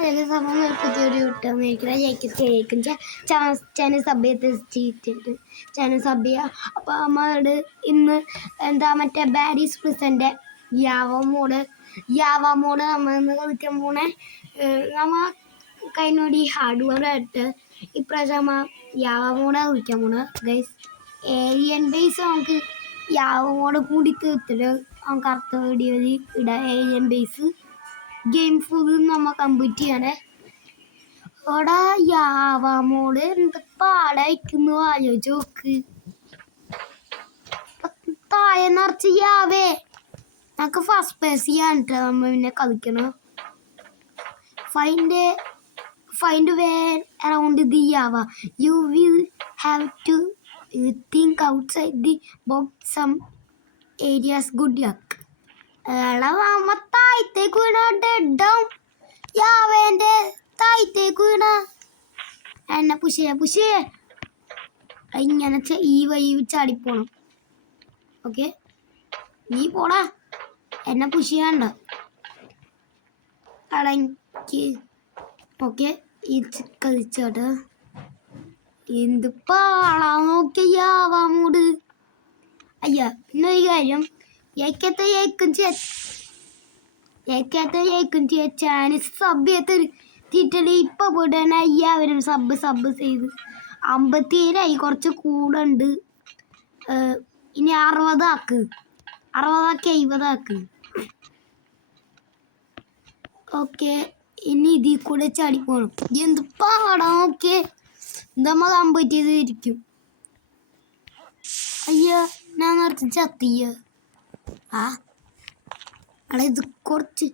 അതിൽ സമയം പുതിയൊരു കിട്ടുന്ന ജയിക്കും ചാനൽ സബ് ചെയ്തിട്ടുണ്ട് ചാനൽ സബ് ചെയ്യുക. അപ്പോൾ നമ്മളോട് ഇന്ന് എന്താ മറ്റേ ബാരീസ് പ്രിസൻ്റെ യാവ മോഡ് നമ്മൾ ഇന്ന് കളിക്കാൻ പോണേ. നമ്മൾ കഴിഞ്ഞോടി ഹാർഡ്വെയർ ആയിട്ട് ഇപ്രാവശ്യം യാവ മോഡ് കളിക്കാൻ പോണേ ഗൈസ്. ഏലിയൻ ബേസ് നമുക്ക് യാവ മോഡ് കൂടി തീർത്തിട്ട് നമുക്ക് അടുത്ത വീഡിയോയിൽ ഇടാം. ഏലിയൻ ബേസ് ഗെയിം ഫുൾ നമ്മൾ കംപ്ലീറ്റ് ചെയ്യണേ. അവിടെ യാവ മോഡ് എന്ത് പാടായിക്കുന്നു ആലോചിച്ച് നോക്ക്. താഴെ നിറച്ച് യാവേ നമുക്ക് ഫസ്റ്റ് പേസ് ചെയ്യാനിട്ട് നമ്മൾ പിന്നെ കളിക്കണം. ഫൈൻഡ് വേ അറൗണ്ട് ദി യാവ. You will have to think outside the box some areas. Good luck. താഴത്തേക്ക് വീണ ഡെഡാവും. യാവേൻ്റെ താഴത്തേക്ക് വീണ എന്നെ പുഷേ ഇങ്ങനെ ഈ വഴി ചാടിപ്പോണം. ഓക്കെ നീ പോടാ, എന്നെ പുഷ് ചെയ്യണ്ട അടങ്ങി. ഓക്കെ ഈ കളിച്ചോട്ടെ. എന്ത് പാളാ നോക്കിയാവാ മൂട്. അയ്യ പിന്നെ ഒരു കാര്യം, ഏക്കത്തെ ചാനൽ സബ് ചെയ്തിട്ട് ഇപ്പൊ പോയിട്ടാണ് എല്ലാവരും സബ് ചെയ്ത് 57 കുറച്ച് കൂടുണ്ട്. ഇനി 60 ആക്കി 50 ആക്ക്. ഓക്കെ ഇനി ഇതിൽ കൂടെ ചാടിപ്പോണം. എന്ത് പാടാ നോക്കിയേ, നമ്മൾ കംപ്ലീറ്റ് ചെയ്തിരിക്കും. അയ്യോ ഞാൻ നിർത്തി ചത്തിയ. അവിടെ ഇത് കുറച്ച്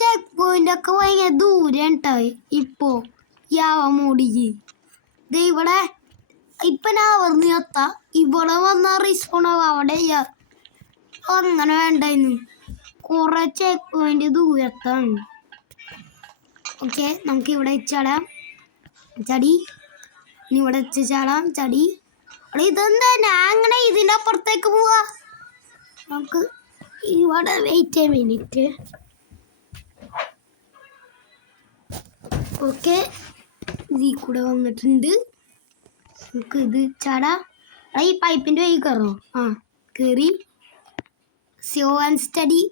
ചെക്ക് പോയിന്റ് ഒക്കെ ഭയങ്കര ദൂരം ഉണ്ടായി. ഇപ്പോൾ യാവ മോഡിക്ക് ഇത് ഇവിടെ ഇപ്പം ഞാൻ പറഞ്ഞ് ചത്ത ഇവിടെ വന്ന റീസ്പോണാവും. അവിടെ അങ്ങനെ വേണ്ടായിരുന്നു, കുറേ ചെക്ക് പോയിന്റ് ദൂരത്താണ്. ഓക്കെ നമുക്ക് ഇവിടെ ചാടാം. ചടി ഇനി ഇവിടെ ചാടാം. ചടി അവിടെ ഇതെന്താ ഞാൻ അങ്ങനെ ഇതിൻ്റെ അപ്പുറത്തേക്ക് പോവാ. നമുക്ക് ഇവിടെ വെയിറ്റ് ചെയ്യാൻ വേണ്ടിയിട്ട്. ഓക്കെ ഇതിൽ കൂടെ വന്നിട്ടുണ്ട്. നമുക്ക് ഇത് ചാടാം. ഈ പൈപ്പിൻ്റെ വഴി കയറോ? കയറി. Slow and steady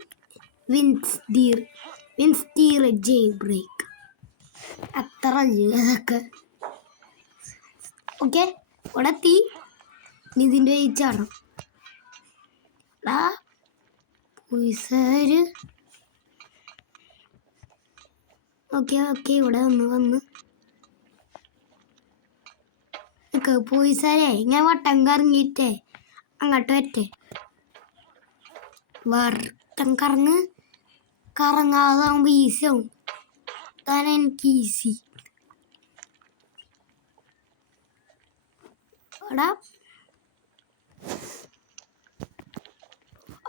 wins deer jail break. അത്ര അതൊക്കെ ഓക്കെ ഇവിടെ എത്തി. ഇതിൻ്റെ വഴി ചാടണം. പോയിസാര് ഓക്കെ ഇവിടെ വന്ന് പോയിസാരേ ഇങ്ങനെ വട്ടം കറങ്ങിയിട്ടേ അങ്ങോട്ട് വരട്ടെ. വട്ടം കറങ്ങാതാകുമ്പോൾ ഈസി ആവും. അതാണ് എനിക്ക് ഈസി. അവിടെ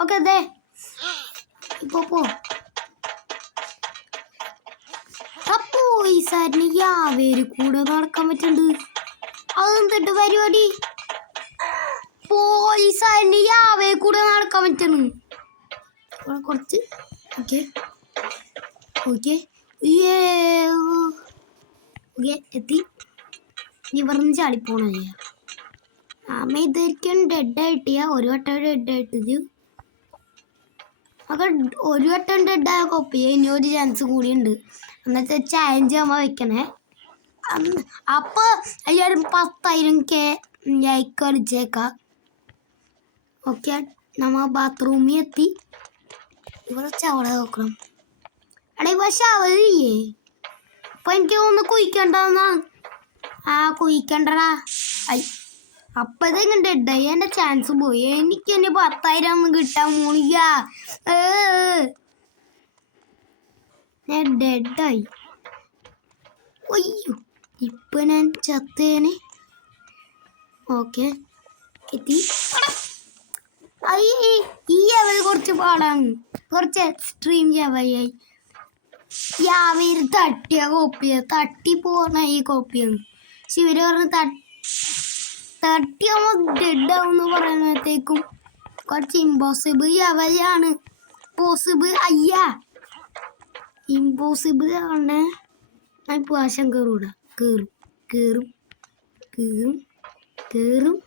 ഓക്കെ അതെ ഇപ്പോ പോയിസാരിന് യാവേര് കൂടെ നടക്കാൻ പറ്റുന്നുണ്ട്. അതെന്തിട്ട് പരിപാടി? പോലീസാരിന് യാവേ കൂടെ നടക്കാൻ പറ്റുന്നു. കുറച്ച് ഓക്കെ എത്തി. ഇനി പറഞ്ഞ് ചാടിപ്പോണേ. ഇതായിരിക്കും ഡെഡായിട്ടിയ ഒരു വട്ടം ഡെഡായിട്ടത്. അതൊക്കെ ഒരു വട്ടം ഡെഡായ കോപ്പി ഇനി ഒരു ചാൻസ് കൂടിയുണ്ട്. എന്നിട്ട് ചാലഞ്ച് നമ്മൾ വെക്കണേ. അപ്പോൾ എല്ലാവരും 10,000 ലൈക്ക് അടിച്ചേക്കാം. ഓക്കെ നമ്മൾ ബാത്റൂമിൽ എത്തി. ഇവിടെ ചവള നോക്കണം. എടാ ഇവിടെ ഷവറില്ലേ? അപ്പോൾ എനിക്ക് ഒന്ന് കുഴിക്കണ്ടെന്നാ. കുഴിക്കണ്ടടാ. അപ്പം ഇതെങ്ങനെ ഡെഡായി എൻ്റെ ചാൻസ് പോയി. എനിക്ക് എന്നെ 10,000 ഒന്നും കിട്ടാൻ പോണില്ല. ഞാൻ ഡെഡായി. ഒയ്യോ ഇപ്പം ഞാൻ ചത്തേനെ. ഓക്കെ എത്തി. ഈ ലെവൽ കുറച്ച് പാടാണ്, കുറച്ച് എക്സ്ട്രീം ലെവലായി. യാവയിൽ തട്ടിയ കോപ്പിയാണ്, തട്ടി പോകണ ഈ കോപ്പിയാണ്. പക്ഷെ ഇവർ പറഞ്ഞ് തട്ടിയാകുമ്പോൾ ഡെഡാവെന്ന് പറയുമ്പോഴത്തേക്കും കുറച്ച് ഇമ്പോസിബിൾ ലെവലാണ്. പോസിബിൾ ഇമ്പോസിബിൾ ആണ്. ഞാൻ പ്രാവശ്യം കയറൂടാ. കയറും കയറും കയറും കയറും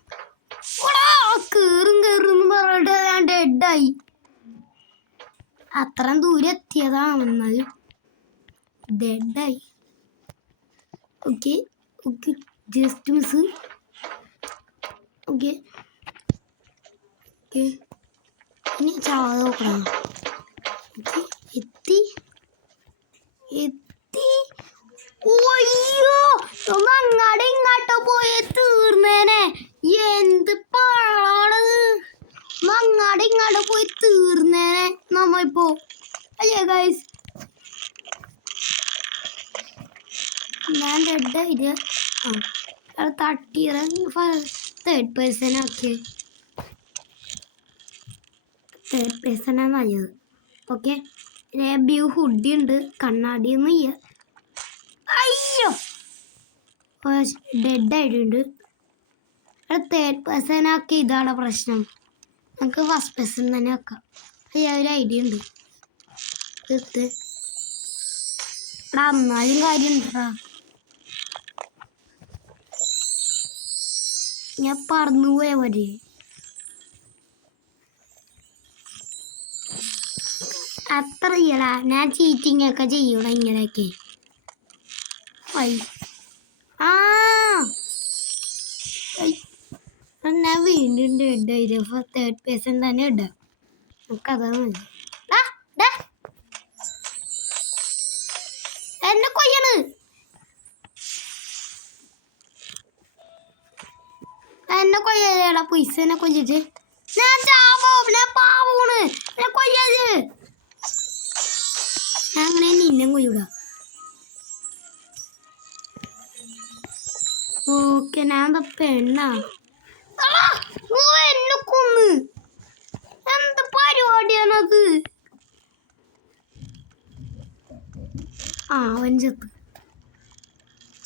കയറും കയറും എന്ന് പറഞ്ഞിട്ട് ഞാൻ ഡെഡായി. അത്രയും ദൂരം എത്തിയതാണ് എന്നാലും ഡെഡായി. Okay okay just miss. Okay okay ഇനി ചാവാതെ നോക്കണം. ഓക്കെ എത്തി എത്തി. ഓയ്യോ അങ്ങാടെ ഇങ്ങോട്ടോ പോയി തീർന്നേനെ. എന്ത് പാഴാണത്. അങ്ങാടെ ഇങ്ങോട്ടോ പോയി തീർന്നേനെ നമ്മളിപ്പോ. അയ്യേ ഗൈസ് ഞാൻ ഡെഡായിട്ട് തട്ടിയ തേർഡ് പേഴ്സൺ ആക്കിയ. തേർഡ് പേഴ്സണാണ് നല്ലത്. ഓക്കെ ബ്യൂ ഹുഡി ഉണ്ട്, കണ്ണാടിയൊന്നും ഇല്ല. അയ്യോ ഡെഡായിട്ടുണ്ട്. തേർഡ് പേഴ്സൺ ആക്കി. ഇതാണ് പ്രശ്നം. നമുക്ക് ഫസ്റ്റ് പേഴ്സൺ തന്നെ വെക്കാം. അയ്യോ ഒരു ഐഡിയ ഉണ്ട്. തീർത്ത് എന്നാലും കാര്യം ഉണ്ടാ. ഞാൻ പറന്നു പോയാ മതി. അത്ര ചെയ്യടാ. ഞാൻ ചീറ്റിംഗ് ഒക്കെ ചെയ്യൂട ഇങ്ങനെയൊക്കെ. ആ ഞാൻ വീണ്ടും ഡെഡ്. തേർഡ് പേഴ്സൺ തന്നെ ഇടാം. നമുക്കതാണ് മതി. എന്നെ കൊയ്യാണ്. എന്നെ കൊയ്യാ പൈസ എന്നെ കൊല്ലിട്ട് ഞാൻ പാവൂണ്. എന്നെ കൊയ്യത് ഞാൻ അങ്ങനെ നിന്നെ കൊയ്യൂടാ. ഓക്കെ ഞാൻ എന്താ പെണ്ണാ. എന്നെ കൊന്ന്. എന്ത് പരിപാടിയാണത്. അവൻ ചത്ത്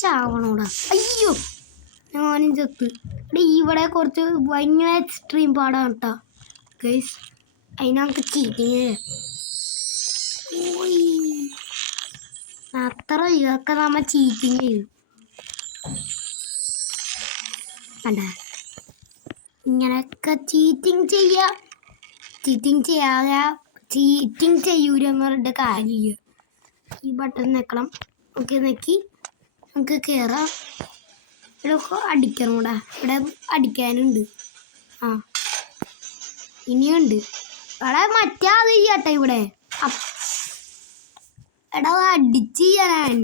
ചാവണോടാ. അയ്യോ ഞാനും ചത്ത്. ഇവിടെ കുറച്ച് ഭയങ്കര എക്സ്ട്രീം പാടാണ് കേട്ടോ ഗൈസ്. അതിന് നമുക്ക് ചീറ്റിങ് അത്ര ഇതൊക്കെ നമ്മ ചീറ്റിങ് ചെയ്യും. കണ്ട ഇങ്ങനെയൊക്കെ ചീറ്റിങ് ചെയ്യൂലെന്ന് പറഞ്ഞിട്ട് കാര്യമില്ല. ഈ ബട്ടൺ നിൽക്കണം. ഓക്കെ നെക്കി നമുക്ക് കയറാം. ഇവിടെ അടിക്കണം. ഇവിടെ അടിക്കാനുണ്ട്. ഇനിയുണ്ട്. ഇവിടെ മറ്റേ അത് ചെയ്യട്ടെ. ഇവിടെ എടാ അടിച്ച് ചെയ്യാൻ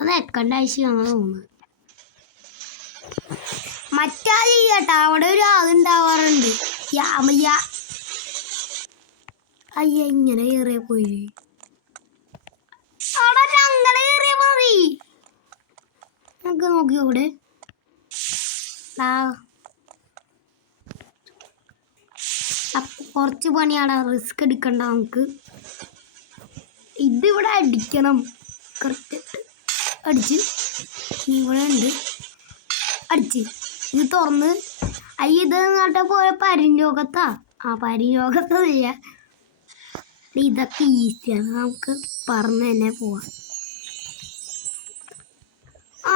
അത് വെക്കേണ്ട ആവശ്യമാണെന്ന് തോന്നുന്നു. മറ്റാ ചെയ്യട്ടെ. അവിടെ ഒരു അതുണ്ടാവാറുണ്ട്. അയ്യ ഇങ്ങനെ കയറിയ പോയി. അവിടെ അങ്ങനെ കയറിയ മതി. നമുക്ക് നോക്കിയോടെ. കുറച്ച് പണിയാണ്. റിസ്ക് എടുക്കണ്ട നമുക്ക്. ഇതിവിടെ അടിക്കണം. കറക്റ്റ് അടിച്ച് ഇവിടെ ഉണ്ട്. അടിച്ച് ഇത് തുറന്ന് ഇത് നാട്ടെ പോലെ പരിലോകത്താ. പരിലോകത്ത് ചെയ്യാം. ഇതൊക്കെ ഈസിയാണ്. നമുക്ക് പറന്ന് തന്നെ പോവാം.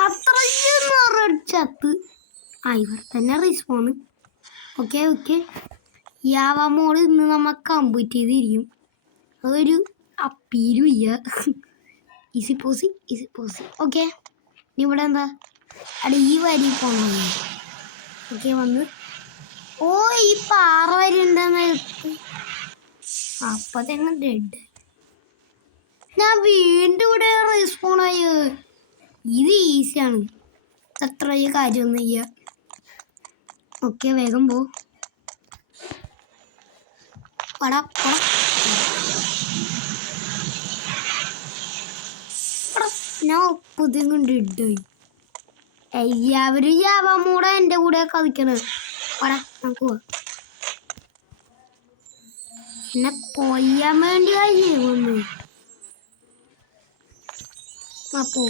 അത്രയും ചത്ത് ഇവർ തന്നെ റീസ്പോണ്. ഓക്കെ ഓക്കെ യാവ മോഡ് ഇന്ന് നമ്മൾ കംപ്ലീറ്റ് ചെയ്തിരിക്കും. അതൊരു അപ്പീലും ഇല്ല. ഈസി പോസി. ഓക്കെ ഇവിടെ എന്താ ഈ വരി പോണോ. ഓക്കെ വന്ന് ഈ പാറ വരി ഉണ്ടെന്ന് അപ്പൊ തന്നെ ഡെഡ്. ഞാൻ വീണ്ടും ഇവിടെ റെസ്പോണായി. ഇത് ഈസിയാണ്. അത്ര കാര്യമൊന്നും ഇല്ല. ഓക്കെ വേഗം പോ. ഞാൻ ഒപ്പുതെങ്ങും ഡെഡായി. എല്ലാവരും ജാവാമൂടെ എൻ്റെ കൂടെ കളിക്കണത്. നമുക്ക് പോവാം. എന്നെ കൊല്ലാൻ വേണ്ടിയായി ഒന്ന്. അപ്പോ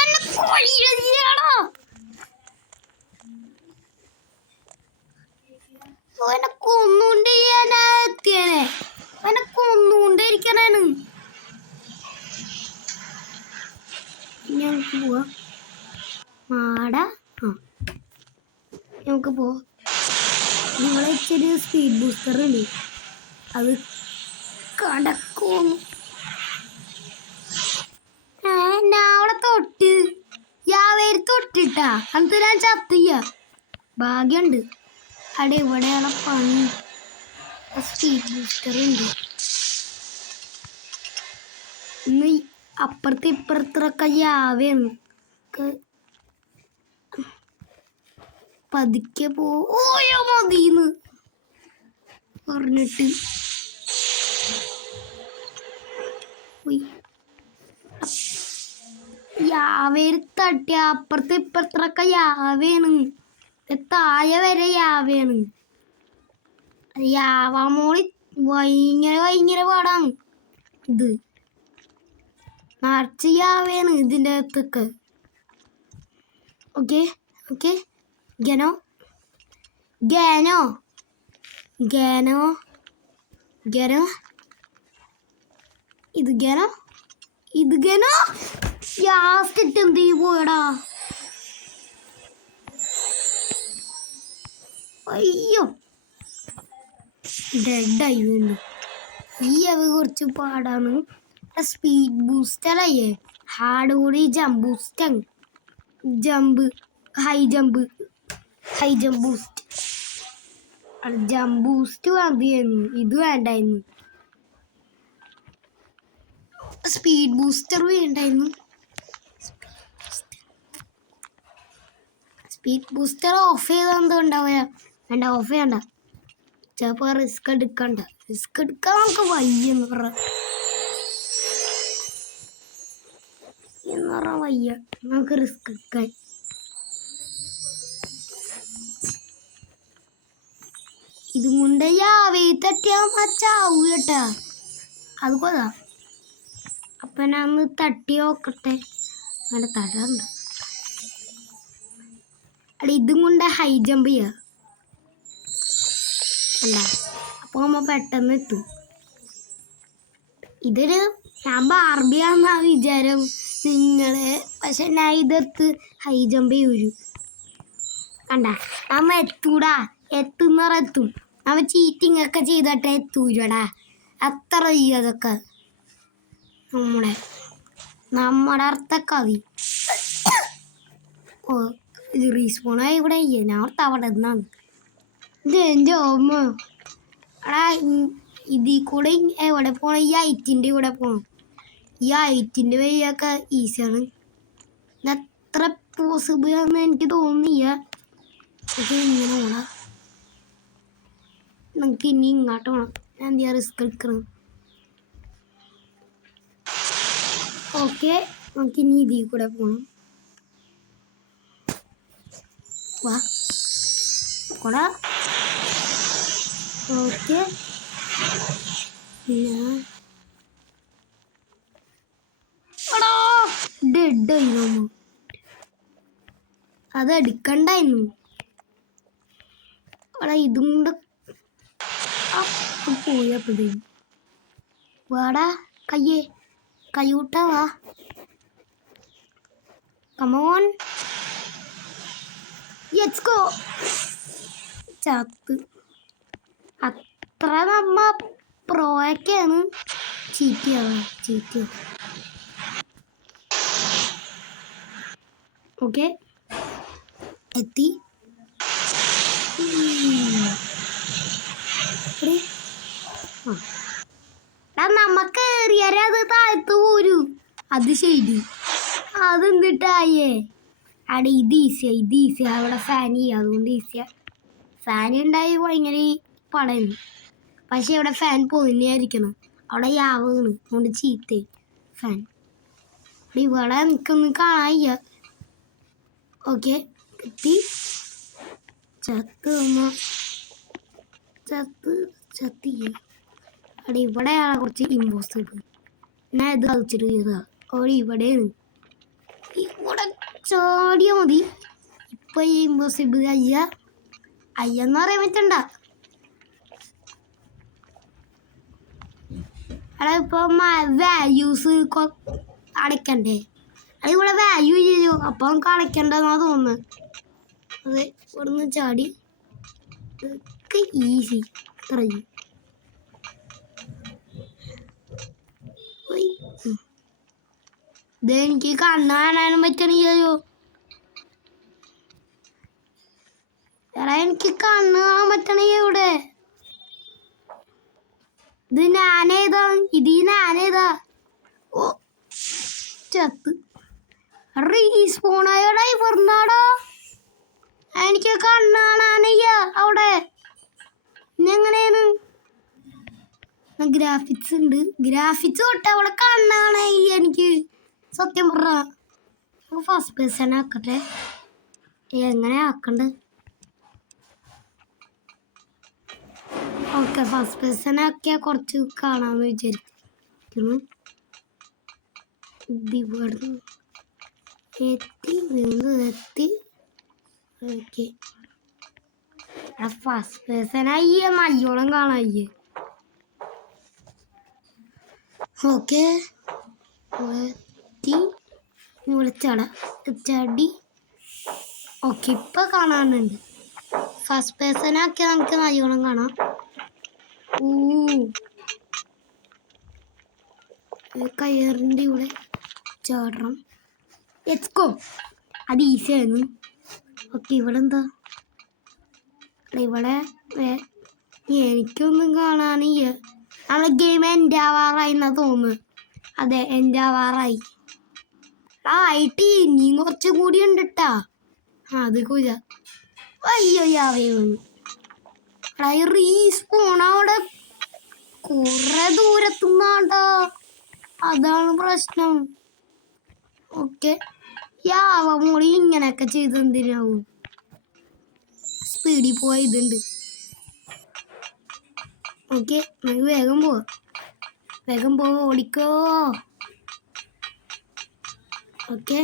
എന്നെ കൊല്ലടാ. എന്നെ കൊന്നുകൊണ്ട് ഞാൻ എത്തിയേനെ. എന്നെ കൊന്നുകൊണ്ടിരിക്കണേന്. നമുക്ക് പോവാം. മാടാ നമുക്ക് പോവാം. നിങ്ങളെ ഇച്ചിരി സ്പീഡ് ബൂസ്റ്റർ ഉണ്ട്, അത് കടക്കും. അവിടെ തൊട്ട് യാവേര് തൊട്ടിട്ടാ അന്ന് ഞാൻ ചത്തിയ ഭാഗ്യമുണ്ട്. അവിടെ ഇവിടെയാണ് പണി. സ്പീഡ് ബൂസ്റ്റർ ഉണ്ട്. ഇന്ന് അപ്പുറത്തെ ഇപ്പുറത്തൊക്കെ യാവയാണ്. പതുക്കെ പോയോ മതിന്ന് പറഞ്ഞിട്ട് യാവേര് തട്ടിയ അപ്പുറത്തെ ഇപ്പുറത്തൊക്കെ യാവയാണ്. താഴെ വരെ യാവയാണ്. യാവാ മോളി ഭയങ്കര പാടാണ്. ഇത് നിറച്ച് യാവയാണ് ഇതിൻ്റെ അകത്തൊക്കെ. ഓക്കെ ഓക്കെ ഗനോ ഗനോ ഗനോ ഗനോ ഇത് ഗനോ ഇത് ഗനോ ലാസ്റ്റ് ഇട്ട് എന്ത് പോയടാ. അയ്യോ ഡെഡായി വീണ്ടും. ഈ അവ കുറച്ച് പാടാണ്. സ്പീഡ് ബൂസ്റ്റർ അയ്യേ ഹാർഡ് കൂടി jump booster jump high jump boost. Jump boost മതിയായിരുന്നു, ഇത് വേണ്ടായിരുന്നു. സ്പീഡ് ബൂസ്റ്റർ വേണ്ടായിരുന്നു. സ്പീഡ് ബൂസ്റ്റർ ഓഫ് ചെയ്താൽ എന്തോ ഉണ്ടാവുക. വേണ്ട, ഓഫ് ചെയ്യണ്ട. ചിലപ്പോൾ റിസ്ക് എടുക്കാൻ നമുക്ക് വയ്യെന്ന് പറഞ്ഞാൽ വയ്യ. നമുക്ക് റിസ്ക് എടുക്കാൻ. ഇതും കൊണ്ട് യാവേ തട്ടിയാ ചാവൂ കേട്ടാ. അത് കൊതാ. അപ്പം ഞാൻ ഒന്ന് തട്ടി നോക്കട്ടെ. അങ്ങനെ തടണ്ട. അല്ല ഇതും കൊണ്ട് ഹൈ ജമ്പ് ചെയ്യാ അല്ല. അപ്പോൾ നമ്മൾ പെട്ടെന്ന് എത്തും. ഇതൊരു ഞാൻ ബാർബിയാന്നാ വിചാരം നിങ്ങള്. പക്ഷെ ഞാൻ ഇതെടുത്ത് ഹൈ ജമ്പ് ചെയ്യൂരു. കണ്ട നമ്മ എത്തൂടാ. എത്തും. നമ്മ ചീറ്റിംഗ് ഒക്കെ ചെയ്തിട്ട് എത്തൂരടാ. അത്ര അതൊക്കെ നമ്മുടെ അർത്ഥക്കവി. ഓ ഇത് റീസ്പോണായി ഇവിടെ ഞാൻ ഓർത്ത് അവിടെ നിന്നാണ്. ഇത് എൻ്റെ ഓമ്മ. എടാ ഇതിൽ കൂടെ എവിടെ പോകണം? ഈ ഐറ്റിൻ്റെ കൂടെ പോകണം. ഈ ഐറ്റിൻ്റെ വഴിയൊക്കെ ഈസിയാണ്. ഇതത്ര പോസിബിൾ ആണെന്ന് എനിക്ക് തോന്നില്ല. പക്ഷെ ഇങ്ങനെ പോകണം. നമുക്ക് ഇനി ഇങ്ങോട്ട് പോകണം. ഞാൻ എന്ത് ചെയ്യാൻ റിസ്ക് എടുക്കണം. ഓക്കെ നമുക്ക് ഇനി ഇതിൽ കൂടെ പോകണം. വാ കൂടാ. ഓക്കെ ഡെഡായി നമ്മ. അതെടുക്കണ്ടായിരുന്നു. അവിടെ ഇതും കൊണ്ട് പോയപ്പോ വാടാ കയ്യൂട്ടാ വാ. Come on let's go. ചത്ത്. അത്ര നമ്മ പ്രോയൊക്കെയാണ്. ചീറ്റിയോ. ഓക്കെ എത്തി. നമുക്ക് ഏറിയാലേ അത് താഴ്ത്തു പോരൂ. അത് ശരി. അതെന്തിട്ടായേ അവിടെ ഇത് ഈസിയാ. അവിടെ ഫാൻ ചെയ്യുക, അതുകൊണ്ട് ഈസിയാ. ഫാൻ ഉണ്ടായി ഭയങ്കര പടയുന്നു. പക്ഷെ ഇവിടെ ഫാൻ പൊതിഞ്ഞായിരിക്കണം. അവിടെ യാവാണ്, അതുകൊണ്ട് ചീത്തേ ഫാൻ. ഇവിടെ എനിക്കൊന്നും കാണാനില്ല. ഓക്കെ എത്തി. ചത്തിയ അവിടെ ഇവിടെയാണ് കുറച്ച് ഇമ്പോസിബിൾ. ഞാൻ ഇത് കളിച്ചിട്ട് ചെയ്തതാ. അവിടെ ഇവിടെയാണ്. ഇവിടെ ചാടിയാൽ മതി. ഇപ്പം ഈ ഇമ്പോസിബിൾ അയ്യെന്ന് പറയാൻ പറ്റണ്ട. അവിടെ ഇപ്പം വാല്യൂസ് അടയ്ക്കണ്ടേ. അത് ഇവിടെ വാല്യൂ ചെയ്തു. അപ്പം കളിക്കണ്ടെന്നാ തോന്നുന്നത്. അതെ, ഇവിടുന്ന് ചാടി ഈസി ഇത്രയും. ഇത് എനിക്ക് കണ്ണ് കാണാനും പറ്റണില്ലല്ലോ. എടാ എനിക്ക് കണ്ണ് കാണാൻ പറ്റണില്ല ഇവിടെ. ഇത് ഞാനേതാ? ഇത് ഞാനേതാ? ഓ ചത്ത് റീസ്പോണായോടാ ഇവിടുന്നാടാ. എനിക്ക് കണ്ണ് കാണാനില്ല അവിടെ. ഇന്നെങ്ങനെയാണ്? ഗ്രാഫിക്സ് ഉണ്ട്. ഗ്രാഫിക്സ് തൊട്ട് അവിടെ കണ്ണ് കാണാനില്ല എനിക്ക്. സത്യം പറഞ്ഞ ഫസ്റ്റ് പേഴ്സൺ ആക്കട്ടെ. എങ്ങനെ ആക്കണ്ട്? ഓക്കെ, ഫസ്റ്റ് പേഴ്സൺ ആക്കിയാൽ കുറച്ച് കാണാമെന്ന് വിചാരിക്കുന്നു. ഇതിവിടുന്ന് എത്തി, വീണ്ടും എത്തി. ഓക്കെ, ഫസ്റ്റ് പേഴ്സൺ ആയി നല്ലോണം കാണായി. ഓക്കെ, എത്തി, ഇവിടെ ചടി. ഓക്കെ, ഇപ്പം കാണാനുണ്ട്. ഫസ്റ്റ് പേഴ്സൺ ആക്കിയാൽ നമുക്ക് നല്ലോണം കാണാം. കയറിൻ്റെ ഇവിടെ ചാടണം. Let's go. അത് ഈസിയായിരുന്നു. ഓക്കെ, ഇവിടെ എന്താ? ഇവിടെ എനിക്കൊന്നും കാണാനില്ല. നമ്മളെ ഗെയിം എൻ്റെ ആവാറായി എന്നാ തോന്നുന്നു. അതെ, എൻ്റെ ആവാറായി. ആയിട്ട് ഇനിയും കുറച്ചും കൂടി ഉണ്ട് കേട്ടാ. അത് കൂല. അയ്യോ യാവയൊന്നും റീസ്പോൺ അവിടെ കുറെ ദൂരത്തുനിന്നാണ്ടാ. അതാണ് പ്രശ്നം. ഓക്കെ, യാവ മോളി ഇങ്ങനെയൊക്കെ ചെയ്തെന്തിനാവും? സ്പീഡിൽ പോയതുണ്ട്. ഓക്കെ, നമുക്ക് വേഗം പോവാം. വേഗം പോവാ, ഓടിക്കോ. ഓക്കെ,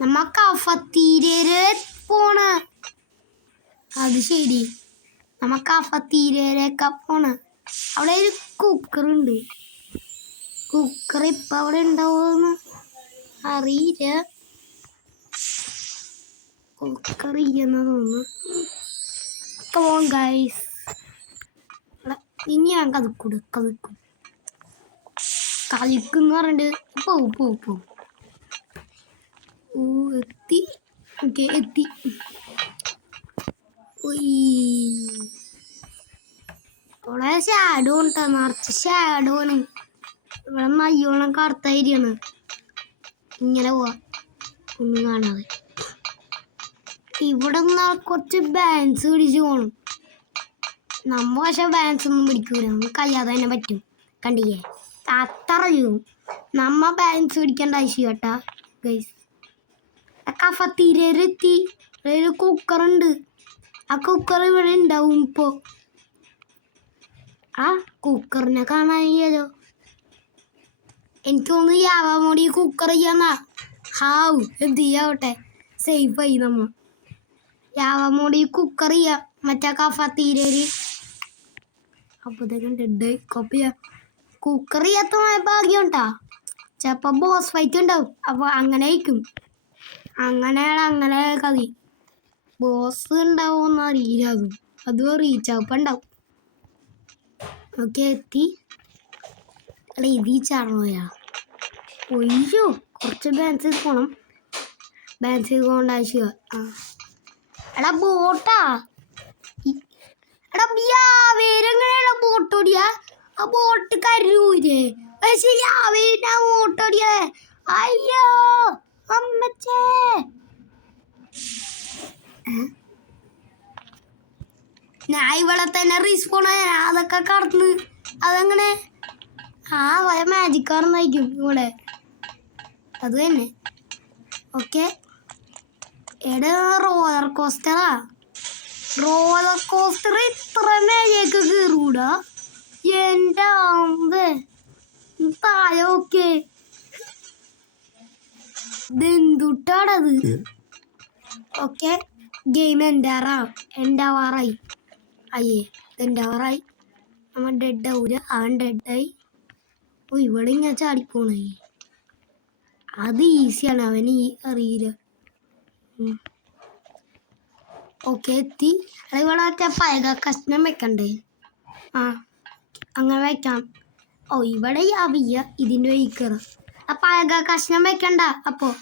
നമ്മ കഫത്തീരേര് പോണ. അത് ശരി, നമ്മ കഫത്തീരേരൊക്കെ പോണ. അവിടെ ഒരു കുക്കറുണ്ട്. കുക്കർ ഇപ്പം അവിടെ ഉണ്ടാവുമെന്ന് അറിയില്ല. കുക്കർ ഇല്ലെന്നാ തോന്നുന്നു. കമോൺ ഗൈസ്, ഇനി ഞാൻ കളിക്കും കളിക്കുന്ന പറഞ്ഞിട്ട് പോവും. എത്തി. ഓക്കെ, എത്തി. ഇവിടെ ഷാഡോ ഉണ്ടാ, നിറച്ച് ഷാഡോ ആണ്. ഇവിടെ നല്ലോണം കറുത്തായിരിക്കാണ്. ഇങ്ങനെ പോവാ, ഒന്നും കാണാതെ. ഇവിടെ കുറച്ച് ബാൻസ് പിടിച്ച് പോകണം. നമ്മ പക്ഷെ ബാൻസ് ഒന്നും പിടിക്കൂല, നമുക്ക് കഴിയാതെ തന്നെ പറ്റും. കണ്ടില്ലേ, അത്ര ചെയ്യും. നമ്മ ബാൻസ് പിടിക്കേണ്ട ആവശ്യം കേട്ടാ ഗൈസ്. കഫത്തീരെത്തി. ഒരു കുക്കറുണ്ട്. ആ കുക്കർ ഇവിടെ ഉണ്ടാവും ഇപ്പോൾ. ആ കുക്കറിനെ കാണാനില്ലല്ലോ. എനിക്ക് തോന്നുന്നു യാവാമോടി കുക്കർ ചെയ്യാന്നാ. ഹാവ് എന്ത് ചെയ്യാവട്ടെ, സേഫായി നമ്മ. യാവാമോടി കുക്കർ ചെയ്യാം. മറ്റേ കഫത്തീരേര് അപ്പോഴത്തേക്കും ഡെഡ് കോപ്പി ചെയ്യാം. കുക്കർ ചെയ്യാത്ത ഭാഗ്യം ഉണ്ടാ. ചിലപ്പോൾ ബോസ് ഫൈറ്റ് ഉണ്ടാവും. അപ്പോൾ അങ്ങനെ ആയിരിക്കും. അങ്ങനെ കളി. ബോസ് ഉണ്ടാവുമെന്ന് അറിയില്ല. അതും റീച്ച് ആവുമ്പോൾ ഉണ്ടാവും. ഓക്കെ, എത്തി. അല്ല, ഇത് ചാടണോയാ. ഒയ്യോ, കുറച്ച് ബാൻസ് പോകണം. ബാൻസ് പോകേണ്ട ആവശ്യം. എടാ ബോട്ടാ. എടാ യാവേരെങ്ങനെയാണ് ബോട്ട് ഓടിയാ? ആ ബോട്ട് കരൂരേ. പക്ഷെ യാവേരാ ബോട്ട് ഓടിയേ. അയ്യോ അമ്മച്ചേ. ഞാൻ ഇവിടെ തന്നെ റീസ്പോൺ അതൊക്കെ കടന്ന്. അതെങ്ങനെ? വയ മാജിക് കാർന്നായിരിക്കും ഇവിടെ. അത് തന്നെ. ഓക്കെ, എടാ റോളർ കോസ്റ്ററാ. റോളർ കോസ്റ്റർ ഇത്ര മേലേക്ക് കയറൂടാ. എൻ്റെ അമ്പേ താഴെ. ഓക്കെ, ഇതെന്തുട്ടാടത്? ഓക്കെ, ഗെയിം എൻഡാവാറായി. അയ്യേ, ഇതെൻഡാവാറായി. നമ്മൾ ഡെഡ് ആവൂല. അവൻ ഡെഡായി. ഇവിടെ ഇങ്ങനെ ചാടിപ്പോണേ. അത് ഈസിയാണ്, അവന് അറിയില്ല. ഓക്കെ എത്തി. ഇവിടെ മറ്റേ പഴക കഷ്ണം വെക്കണ്ടേ? ആ അങ്ങനെ വെക്കാം. ഓ ഇവിടെ യാവിയ ഇതിൻ്റെ വഴിക്കറ. ആ പഴക കഷ്ണം വെക്കണ്ട. അപ്പോൾ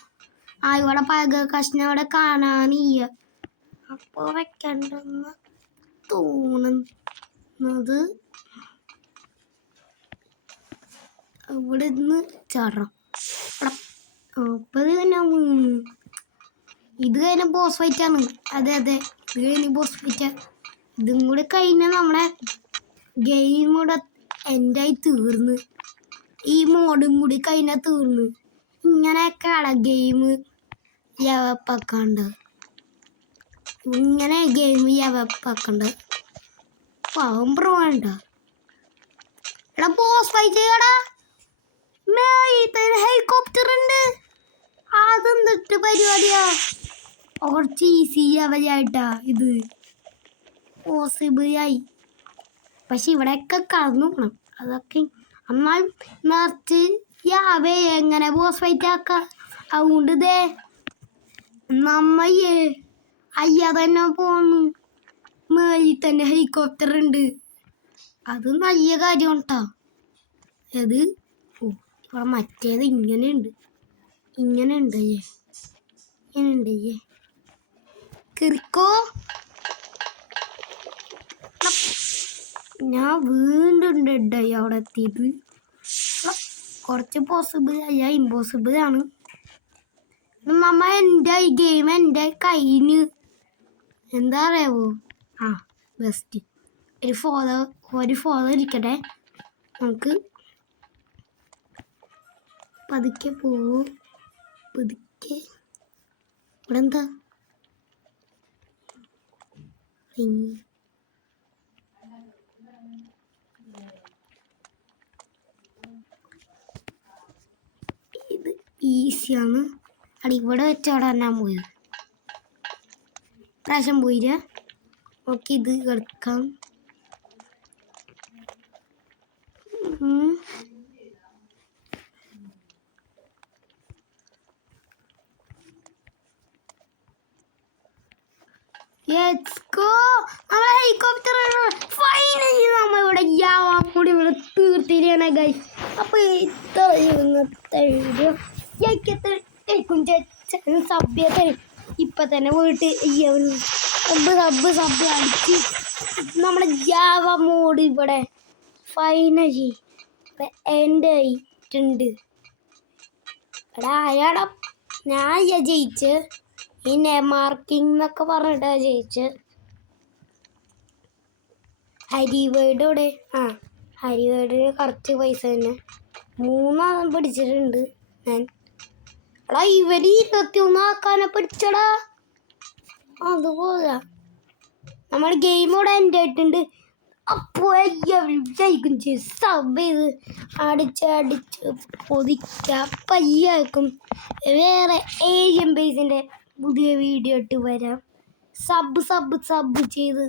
ഇവിടെ പഴക കഷ്ണം ഇവിടെ കാണാനില്ല. അപ്പോൾ വെക്കണ്ടെന്ന് തോന്നുന്നത് ഇവിടെ നിന്ന് ചാടണം. അപ്പോൾ ഇത് കഴിഞ്ഞ ബോസ് ഫൈറ്റാണ്. അതെ ഇത് കഴിഞ്ഞ് ബോസ് ഫൈറ്റാണ്. ഇതും കൂടി കഴിഞ്ഞാൽ നമ്മുടെ ഗെയിം കൂടെ എൻഡായി തീർന്ന്. ഈ മോഡും കൂടി കഴിഞ്ഞാൽ തീർന്ന്. ഇങ്ങനെയൊക്കെയാണ് ഗെയിം യവപ്പാക്കണ്ട്. ഇങ്ങനെ ഗെയിം യവപ്പാക്കണ്ട്. പാവം പ്രോ വേണ്ട. എടാ ബോസ് ഫൈറ്റ് ചെയ്യടാ. ഹെലികോപ്റ്റർ ഉണ്ട്. അതെന്തിട്ട് പരിപാടിയാ? കുറച്ച് ഈസി അവരായിട്ടാ ഇത് പോസിബിളായി. പക്ഷെ ഇവിടെയൊക്കെ കടന്നു പോകണം. അതൊക്കെ എന്നാൽ നിറച്ച് യാവേ എങ്ങനെ ബോസ് ഫൈറ്റ് ആക്കാം. അതുകൊണ്ട് ഇതേ നമ്മയേ അയ്യ തന്നെ പോന്നു. മേലിൽ തന്നെ ഹെലികോപ്റ്റർ ഉണ്ട്. അത് നല്ല കാര്യം കേട്ടോ. അത് ഇവിടെ മറ്റേത് ഇങ്ങനെയുണ്ട്. ഇങ്ങനെയുണ്ടയ്യേ കിറിക്കോ. ഞാൻ വീണ്ടും ഡെഡായി അവിടെ എത്തിയിട്ട്. കുറച്ച് പോസിബിൾ അല്ല, ഇമ്പോസിബിൾ ആണ്. നമ്മ എൻ്റെ ഈ ഗെയിം എൻ്റെ കഴിഞ്ഞ് എന്താ അറിയാവോ? ബെസ്റ്റ് ഒരു ഫോളോ ഇരിക്കട്ടെ. നമുക്ക് പതുക്കെ പോവും. പതുക്കെ ഇവിടെ എന്താ ഇത് ഈസിയാണ്. അവിടെ ഇവിടെ വെച്ചവിടെ തന്നെ പോയത്. പ്രാവശ്യം പോയില്ല. ഓക്കെ ഇത് കിടക്കാം. ഹെലികോപ്റ്റർ ഫൈനലി നമ്മളിവിടെ കൂടി ഇവിടെ തീർത്തിരിക്കണ ഗൈസ്. അപ്പൊ സഭ്യത ഇപ്പൊ തന്നെ വീട്ടിൽ സഭ്യ അടിച്ച് നമ്മുടെ ജാവ മോഡ് ഇവിടെ ഫൈനലി എൻ്റെ ആയിട്ടുണ്ട്. എടാ ആരാടാ? ഞാൻ ജയിച്ച് ഈ മാർക്കിംഗ് എന്നൊക്കെ പറഞ്ഞിട്ടാ ജയിച്ച്. ഹരിവേർഡോടെ ഹരിവേർഡിന് കറക്റ്റ് പൈസ തന്നെ 3 പിടിച്ചിട്ടുണ്ട് ഞാൻ. എടാ ഇവര് 21 ആക്കാനെ പിടിച്ചടാ. അതുപോലെ നമ്മുടെ ഗെയിമോടെ എൻ്റെ ആയിട്ടുണ്ട്. അപ്പോൾ ജയിക്കും സബ് ചെയ്ത് അടിച്ച് പൊതിക്കാം. പയ്യാക്കും വേറെ ഏഷ്യൻ ബേസിൻ്റെ പുതിയ വീഡിയോ ഇട്ട് വരാം. സബ് ചെയ്ത്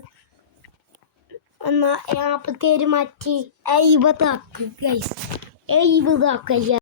എന്നാൽ 40 മാറ്റി 70 ആക്കുക ഗൈസ്. 70 ആക്കുക.